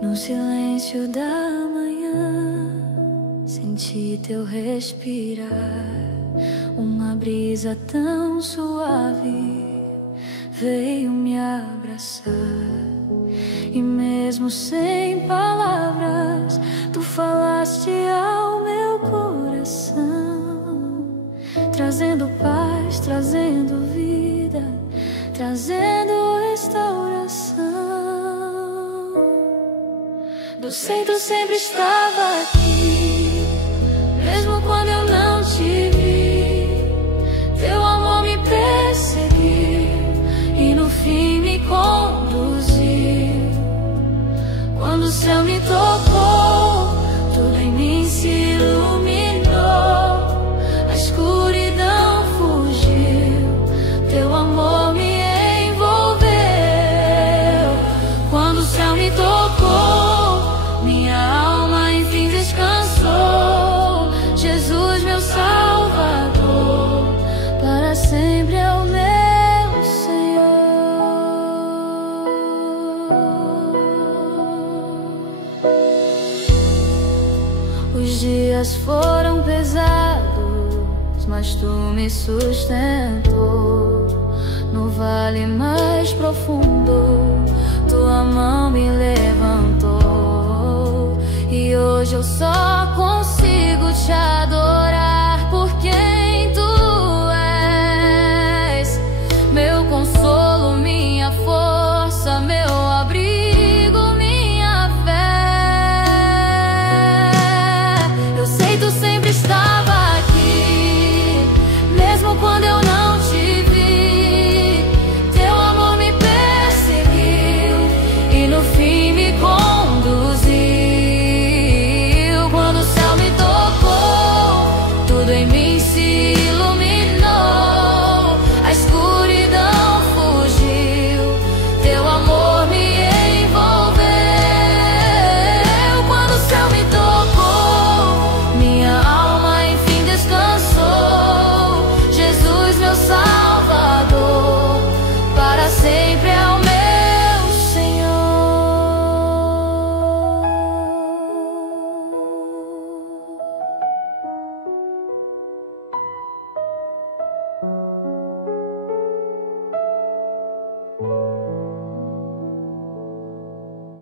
No silêncio da manhã, senti teu respirar, uma brisa tão suave veio me abraçar. E mesmo sem palavras, tu falaste ao meu coração, trazendo paz, trazendo vida, trazendo restauração. Do sei, tu sempre estava aqui, mesmo quando eu não te vi. Teu amor me perseguiu e no fim me conduziu. Quando o céu me tocou, tudo em mim se iluminou. A escuridão fugiu, teu amor me envolveu. Quando o céu me tocou, minha alma enfim descansou. Jesus, meu Salvador, para sempre é o meu Senhor. Os dias foram pesados, mas tu me sustentou. No vale mais profundo, tua mão me levantou. E hoje eu só